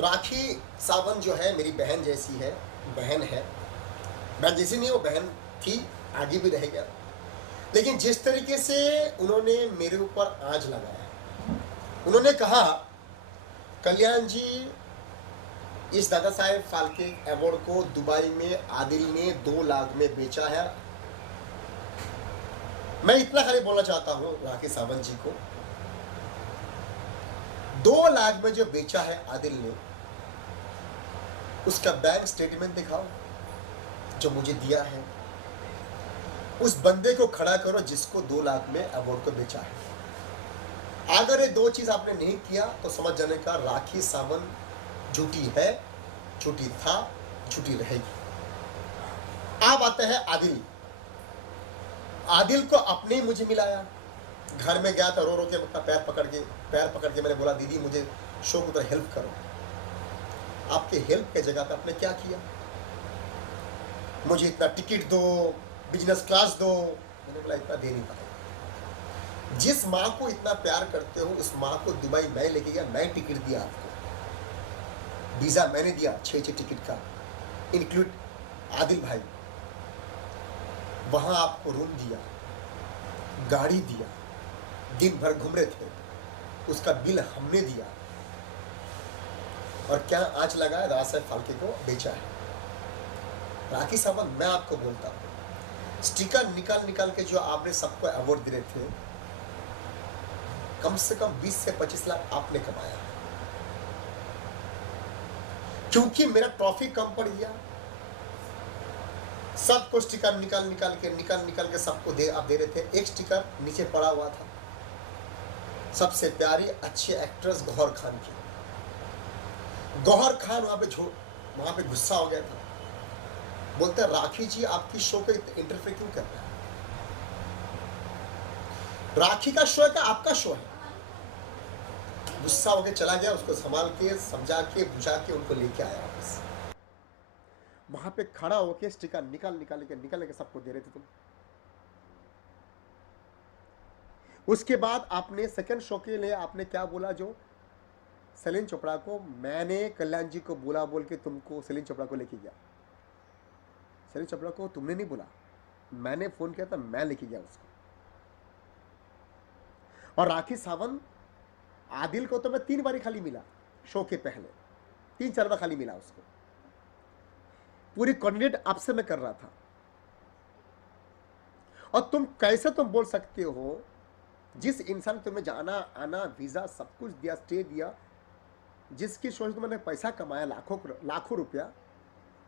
राखी सावंत जो है मेरी बहन जैसी है, बहन है। बहन जैसी नहीं, वो बहन थी, आगे भी रहेगा। लेकिन जिस तरीके से उन्होंने मेरे ऊपर आंच लगाया, उन्होंने कहा कल्याण जी इस दादा साहेब फाल्के अवार्ड को दुबई में आदिल ने 2 लाख में बेचा है। मैं इतना खाली बोलना चाहता हूं राखी सावंत जी को, 2 लाख में जो बेचा है आदिल ने, उसका बैंक स्टेटमेंट दिखाओ जो मुझे दिया है। उस बंदे को खड़ा करो जिसको 2 लाख में अवार्ड को बेचा है। अगर ये 2 चीज आपने नहीं किया तो समझ जाने का राखी सावंत झूठी है, झूठी था, झूठी रहेगी। अब आते हैं आदिल। आदिल को अपने ही मुझे मिलाया, घर में गया था, रो रो के अपना पैर पकड़ के मैंने बोला दीदी मुझे शो को हेल्प करो। आपके हेल्प के जगह पे आपने क्या किया, मुझे इतना टिकट दो, बिजनेस क्लास दो। मैंने बोला इतना दे नहीं पाया। जिस माँ को इतना प्यार करते हो उस माँ को दुबई मैं लेके गया, मैं टिकट दिया आपको, वीजा मैंने दिया 6 टिकट का, इंक्लूड आदिल भाई। वहां आपको रूम दिया, गाड़ी दिया, दिन भर घूम रहे थे, उसका बिल हमने दिया। और क्या आंच लगाया, दादा साहेब फाल्के को बेचा है। राखी सावंत मैं आपको बोलता हूं, स्टिकर निकाल निकाल के जो आपने सबको अवार्ड दे रहे थे, कम से कम 20 से 25 लाख आपने कमाया। क्योंकि मेरा ट्रॉफी कम पड़ गया, सबको स्टिकर निकाल निकाल के सबको आप दे रहे थे। एक स्टिकर नीचे पड़ा हुआ था, सबसे प्यारी अच्छी एक्ट्रेस गौहर खान की। गौहर खान वहां पे गुस्सा हो गया था, बोलते राखी जी आपकी शो को इंटरफेयर क्यों कर रहा है, राखी का शो है क्या आपका शो है। गुस्सा होकर चला गया, उसको संभाल के समझा के बुझा के उनको लेके आया वापस। वहां पे खड़ा होकर स्टिकर निकाल के सबको दे रहे थे तुम। उसके बाद आपने सेकंड शो के लिए आपने क्या बोला, जो सलीन चोपड़ा को मैंने कल्याण जी को बोल के तुमको सलीन चोपड़ा को लेके गया। सलीन चोपड़ा को तुमने नहीं बोला, मैंने फोन किया था, मैं लेके गया उसको। और राखी सावंत आदिल को तो मैं 3 बार खाली मिला, शो के पहले 3-4 बार खाली मिला उसको। पूरी कोऑर्डिनेट आपसे मैं कर रहा था। और तुम कैसे तुम बोल सकते हो, जिस इंसान तुम्हें जाना आना वीजा सब कुछ दिया, स्टे दिया, जिसकी शो से तुमने पैसा कमाया लाखों रुपया,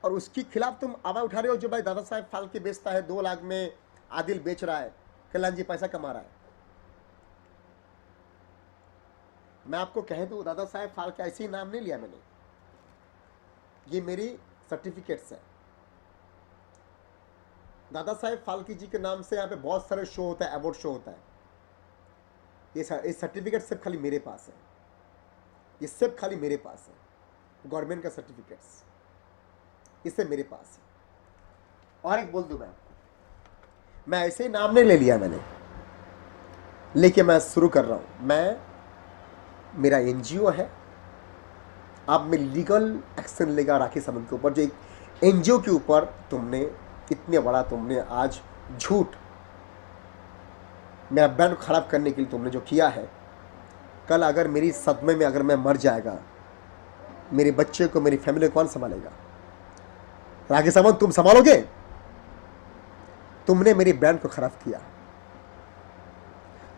और उसके खिलाफ तुम आवाज उठा रहे हो जो भाई दादा साहेब फाल्के बेचता है, 2 लाख में आदिल बेच रहा है, कल्याण जी पैसा कमा रहा है। मैं आपको कह दूं दादा साहेब फाल्के ऐसे ही नाम नहीं लिया मैंने, ये मेरी सर्टिफिकेट्स है। दादा साहेब फाल्के जी के नाम से यहाँ पे बहुत सारे शो होता है, अवार्ड शो होता है। ये सर्टिफिकेट सिर्फ खाली मेरे पास है, ये सिर्फ खाली मेरे पास है, गवर्नमेंट का सर्टिफिकेट्स इससे मेरे पास है। और एक बोल दूं मैं आपको, मैं ऐसे ही नाम नहीं ले लिया मैंने, लेकिन मैं शुरू कर रहा हूं। मेरा एनजीओ है, आप में लीगल एक्शन लेगा राखी सावंत के ऊपर। जो एक एनजीओ के ऊपर तुमने इतने बड़ा तुमने आज झूठ मेरा ब्रांड खराब करने के लिए तुमने जो किया है, कल अगर मेरी सदमे में अगर मैं मर जाएगा, मेरे बच्चे को मेरी फैमिली को कौन संभालेगा। राखी सावंत तुम संभालोगे, तुमने मेरी ब्रांड को खराब किया,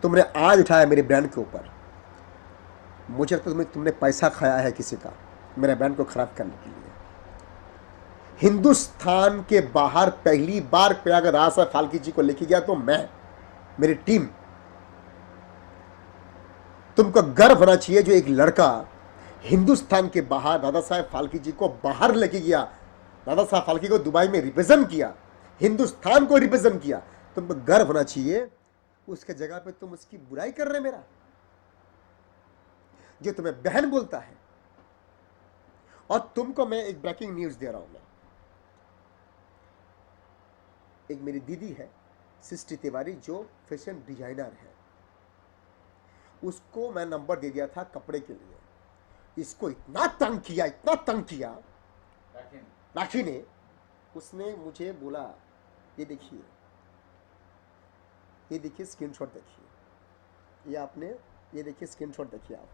तुमने आज उठाया मेरे ब्रांड के ऊपर। मुझे लगता है तुमने पैसा खाया है किसी का मेरे ब्रांड को खराब करने के लिए। हिंदुस्तान के बाहर पहली बार अगर दादा साहेब फाल्के जी को लेके गया तो मैं, मेरी टीम, तुमको गर्व होना चाहिए जो एक लड़का हिंदुस्तान के बाहर दादा साहेब फाल्के जी को बाहर लेके गया, दादा साहेब फाल्के को दुबई में रिप्रेजेंट किया, हिंदुस्तान को रिप्रेजेंट किया। तुमको गर्व होना चाहिए। उसके जगह पे तुम उसकी बुराई कर रहे मेरा, जो तुम्हें बहन बोलता है। और तुमको मैं एक ब्रेकिंग न्यूज दे रहा हूं। मैं एक मेरी दीदी है सृष्टि तिवारी, जो फैशन डिजाइनर है, उसको मैं नंबर दे दिया था कपड़े के लिए। इसको इतना तंग किया, इतना तंग किया राखी ने। उसने मुझे बोला, ये देखिए, ये देखिए स्क्रीनशॉट देखिए, ये आपने, ये देखिए स्क्रीनशॉट देखिए आप,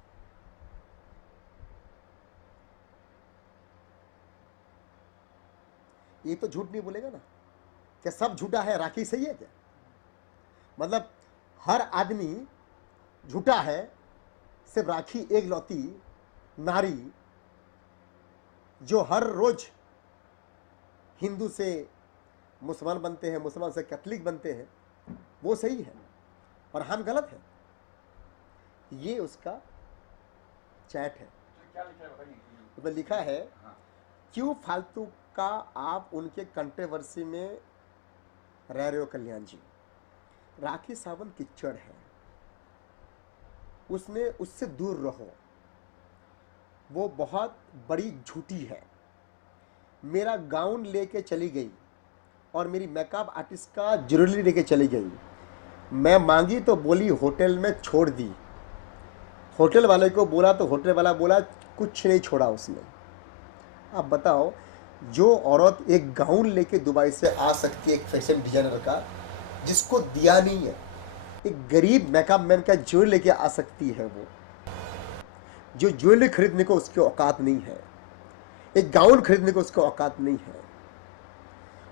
ये तो झूठ नहीं बोलेगा ना, क्या सब झूठा है, राखी सही है क्या? मतलब हर आदमी झूठा है, सिर्फ राखी एक लौती नारी जो हर रोज हिंदू से मुसलमान बनते हैं, मुसलमान से कैथलिक बनते हैं, वो सही है और हम गलत है। ये उसका चैट है। क्या लिखा है बताइए। उसमें लिखा है, हाँ। क्यों फालतू का आप उनके कंट्रोवर्सी में रह रहे हो कल्याण जी। राखी सावंत किच्चड़ है, उसने उससे दूर रहो, वो बहुत बड़ी झूठी है। मेरा गाउन लेके चली गई और मेरी मेकअप आर्टिस्ट का ज्वेलरी लेके चली गई। मैं मांगी तो बोली होटल में छोड़ दी। होटल वाले को बोला तो होटल वाला बोला कुछ नहीं छोड़ा उसने। आप बताओ, जो औरत एक गाउन लेके दुबई से आ सकती है, एक फैशन डिजाइनर का, जिसको दिया नहीं है, एक गरीब मेकअप मैन का ज्वेलरी लेके आ सकती है, वो जो ज्वेलरी खरीदने को उसकी औकात नहीं है, एक गाउन खरीदने को उसकी औकात नहीं है,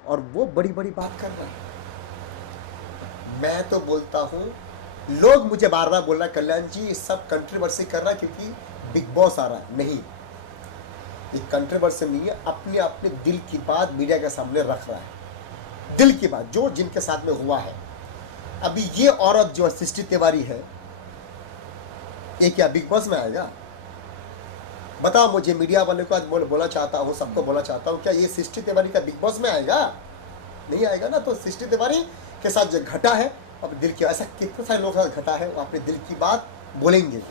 और वो बड़ी बड़ी बात कर रहा है। मैं तो बोलता हूं, लोग मुझे बार बार बोल रहा है कल्याण जी ये सब कंट्रोवर्सी कर रहा है क्योंकि बिग बॉस आ रहा है। नहीं, ये कंट्रोवर्सी नहीं है, अपने अपने दिल की बात मीडिया के सामने रख रहा है, दिल की बात जो जिनके साथ में हुआ है। अभी ये औरत जो सृष्टि तिवारी है, ये क्या बिग बॉस में आएगा? बताओ मुझे, मीडिया वाले को आज बोलना चाहता हूँ, सबको बोलना चाहता हूँ, क्या ये सृष्टि तिवारी का बिग बॉस में आएगा? नहीं आएगा ना। तो सृष्टि तिवारी के साथ जो घटा है, अब दिल की, ऐसा कितने सारे लोग साथ घटा है, वो अपने दिल की बात बोलेंगे।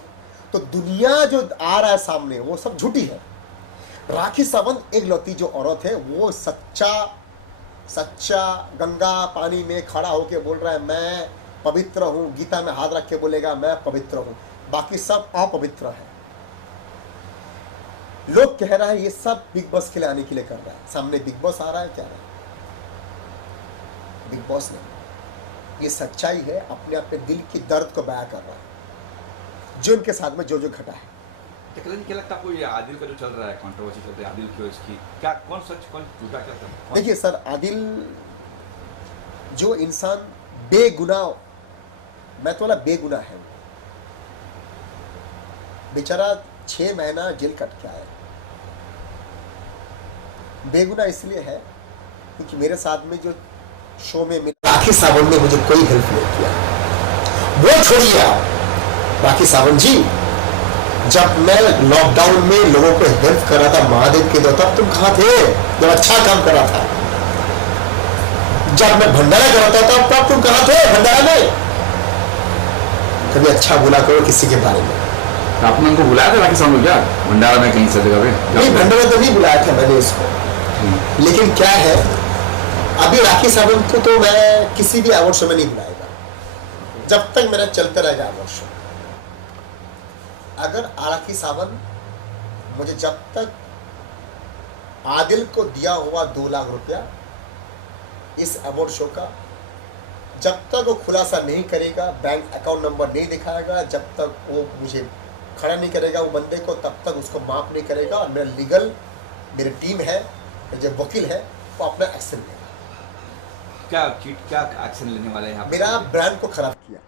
तो दुनिया जो आ रहा है सामने वो सब झूठी है। राखी सावंत एक लौती जो औरत है, वो सच्चा गंगा पानी में खड़ा होके बोल रहा है मैं पवित्र हूं, गीता में हाथ रख के बोलेगा मैं पवित्र हूं, बाकी सब अपवित्र है। लोग कह रहा है ये सब बिग बॉस के लिए आने के लिए कर रहा है। सामने बिग बॉस आ रहा है, क्या है बिग बॉस नहीं, ये सच्चाई है, अपने अपने दिल की दर्द को बयां कर रहा है, जो इनके साथ में जो जो घटा है। क्या लगता है आपको, ये आदिल का जो चल रहा है कंट्रोवर्सी चल रही है, आदिल की और इसकी, क्या कौन सच कौन झूठा, क्या लगता है? देखिए सर, आदिल जो इंसान बेगुनाह, मैं तो बोला बेगुनाह है, बेचारा 6 महीना जेल कट के आया। बेगुनाह इसलिए है क्योंकि मेरे साथ में जो शो में मिला, राखी सावंत ने मुझे कोई हेल्प नहीं किया। वो छोड़िए आप, राखी सावंत जी, जब मैं लॉकडाउन में लोगों को हेल्प कर रहा था महादेव के दो, तब तुम कहां थे? जब अच्छा काम कर रहा था। जब मैं भंडारा कर रहा था तब तुम कहां थे भंडारा में? कभी अच्छा बुला करो किसी के बारे में। आपने उनको बुलाया था राखी सावंत क्या भंडारा में, कहीं से जगह पे? नहीं, भंडारा तो नहीं बुलाया था मैंने इसको, लेकिन क्या है, अभी राखी सावंत को तो मैं किसी भी अवार्ड शो में नहीं बुलाएगा जब तक मेरा चलता रहेगा अवार्ड शो। अगर राखी सावंत मुझे जब तक आदिल को दिया हुआ 2 लाख रुपया इस अवार्ड शो का, जब तक वो खुलासा नहीं करेगा, बैंक अकाउंट नंबर नहीं दिखाएगा, जब तक वो मुझे खड़ा नहीं करेगा वो बंदे को, तब तक उसको माफ नहीं करेगा। और मेरा लीगल, मेरी टीम है, जो वकील है, वो अपना एक्शन लेगा। क्या एक्शन लेने वाले हैं? मेरा ब्रांड को खराब किया,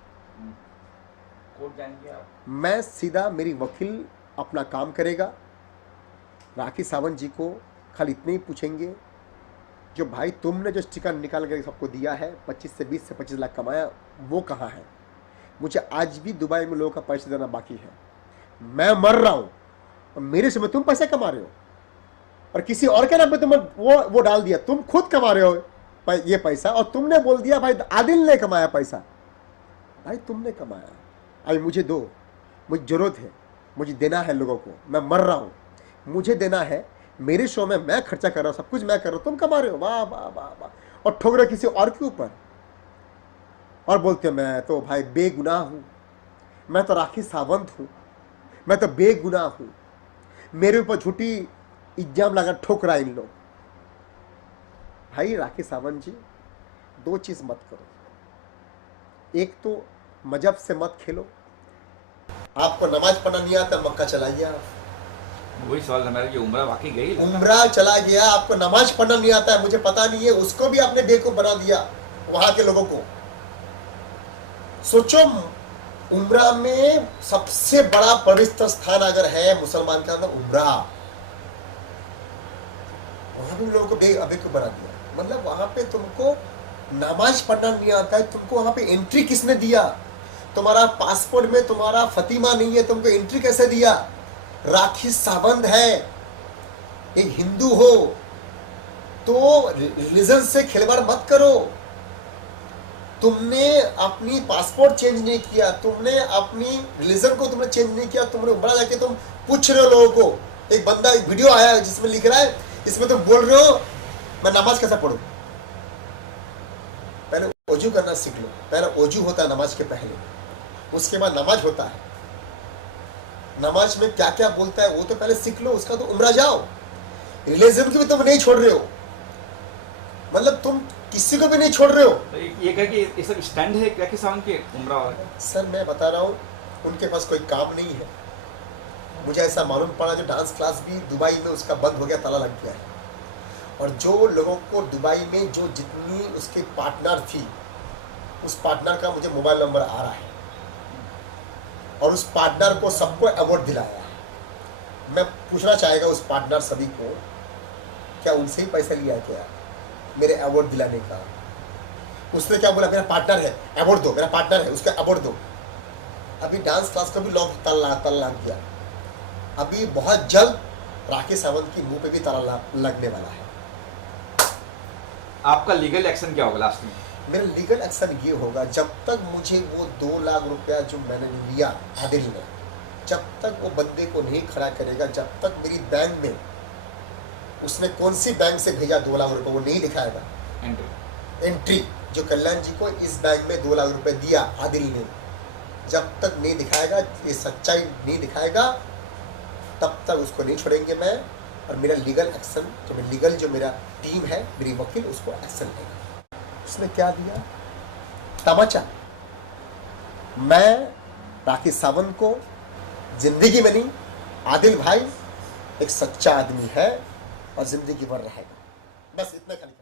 कोर्ट जाएंगे आप? मैं सीधा, मेरी वकील अपना काम करेगा। राखी सावंत जी को खाली इतने ही पूछेंगे, जो भाई तुमने जो स्टिकर निकाल कर सबको दिया है, 25 से 20 से 25 लाख कमाया, वो कहाँ है? मुझे आज भी दुबई में लोगों का पैसे देना बाकी है। मैं मर रहा हूँ और मेरे से में तुम पैसे कमा रहे हो, और किसी और के नाम पे तुम वो डाल दिया, तुम खुद कमा रहे हो ये पैसा, और तुमने बोल दिया भाई आदिल ने कमाया पैसा। भाई तुमने कमाया, अभी मुझे दो, मुझे जरूरत है, मुझे देना है लोगों को, मैं मर रहा हूँ, मुझे देना है। मेरे शो में मैं खर्चा कर रहा हूँ, सब कुछ मैं कर रहा हूँ, तुम कमा रहे हो, वाह वाह वाह वाह, और ठोक रहे किसी और के ऊपर, और बोलते हो मैं तो भाई बेगुनाह हूँ, मैं तो राखी सावंत हूँ, मैं तो बेगुनाह हूँ। मेरे ऊपर झूठी इल्जाम लगा ठोक रहा है इन लोग। भाई राखी सावंत जी, दो चीज मत करो, एक तो मजहब से मत खेलो। आपको नमाज पढ़ना नहीं आता, मक्का चलाइए आप। वही सवाल है मेरा कि उम्रा वाकई गई? उम्रा चला गया, आपको नमाज पढ़ना नहीं आता है, मुझे पता नहीं है, उसको भी आपने बेवकूफ बना दिया वहां के लोगों को। सोचो, उम्रा में सबसे बड़ा पवित्र स्थान अगर है मुसलमान का, उम्रा, वहां भी लोगों को बेवकूफ बना दिया। मतलब वहां पे तुमको नमाज पढ़ना नहीं आता है, तुमको वहां पे एंट्री किसने दिया? तुम्हारा पासपोर्ट में तुम्हारा फतिमा नहीं है, तुमको एंट्री कैसे दिया? राखी सावंत है, एक हिंदू हो तो रिलीजन से खिलवाड़ मत करो। तुमने अपनी पासपोर्ट चेंज नहीं किया, तुमने अपनी रिलीजन को तुमने चेंज नहीं किया, तुमने उम्रा जाके तुम पूछ रहे हो लोगों को। एक बंदा, एक वीडियो आया है जिसमें लिख रहा है, इसमें तुम बोल रहे हो मैं नमाज कैसे पढ़ूं? पहले वजू करना सीख लो। पहले वजू होता है नमाज के पहले, उसके बाद नमाज होता है। नमाज में क्या क्या बोलता है वो तो पहले सीख लो, उसका तो उम्रा जाओ। रिलीजन को भी तुम नहीं छोड़ रहे हो, मतलब तुम किसी को भी नहीं छोड़ रहे हो। तो ये कह कि ये सब स्टैंड है राखी सावंत के उम्रा वाला? सर मैं बता रहा हूँ, उनके पास कोई काम नहीं है। मुझे ऐसा मालूम पड़ा जो डांस क्लास भी दुबई में उसका बंद हो गया, ताला लग गया है। और जो लोगों को दुबई में जो जितनी उसकी पार्टनर थी, उस पार्टनर का मुझे मोबाइल नंबर आ रहा है, और उस पार्टनर को सबको अवार्ड दिलाया है। मैं पूछना चाहेगा उस पार्टनर सभी को, क्या उनसे ही पैसा लिया क्या मेरे अवार्ड दिलाने का? उसने क्या बोला, मेरा पार्टनर है, अवार्ड दो, मेरा पार्टनर है, उसका अवार्ड दो। अभी डांस क्लास का भी लॉक ताला लग गया। अभी बहुत जल्द राखी सावंत की मुंह पे भी ताला लगने वाला है। आपका लीगल एक्शन क्या होगा लास्ट में? मेरा लीगल एक्शन ये होगा, जब तक मुझे वो 2 लाख रुपया जो मैंने लिया आदिल ने, जब तक वो बंदे को नहीं खड़ा करेगा, जब तक मेरी बैंक में उसने कौन सी बैंक से भेजा 2 लाख रुपए वो नहीं दिखाएगा, एंट्री जो कल्याण जी को इस बैंक में 2 लाख रुपए दिया आदिल ने, जब तक नहीं दिखाएगा, ये सच्चाई नहीं दिखाएगा, तब तक उसको नहीं छोड़ेंगे मैं। और मेरा लीगल एक्शन जो मेरा टीम है, मेरी वकील, उसको एक्शन लेगा। उसने क्या दिया? तमाचा। मैं राखी सावंत को जिंदगी में नहीं, आदिल भाई एक सच्चा आदमी है और जिंदगी भर रहेगा। बस इतना खाली।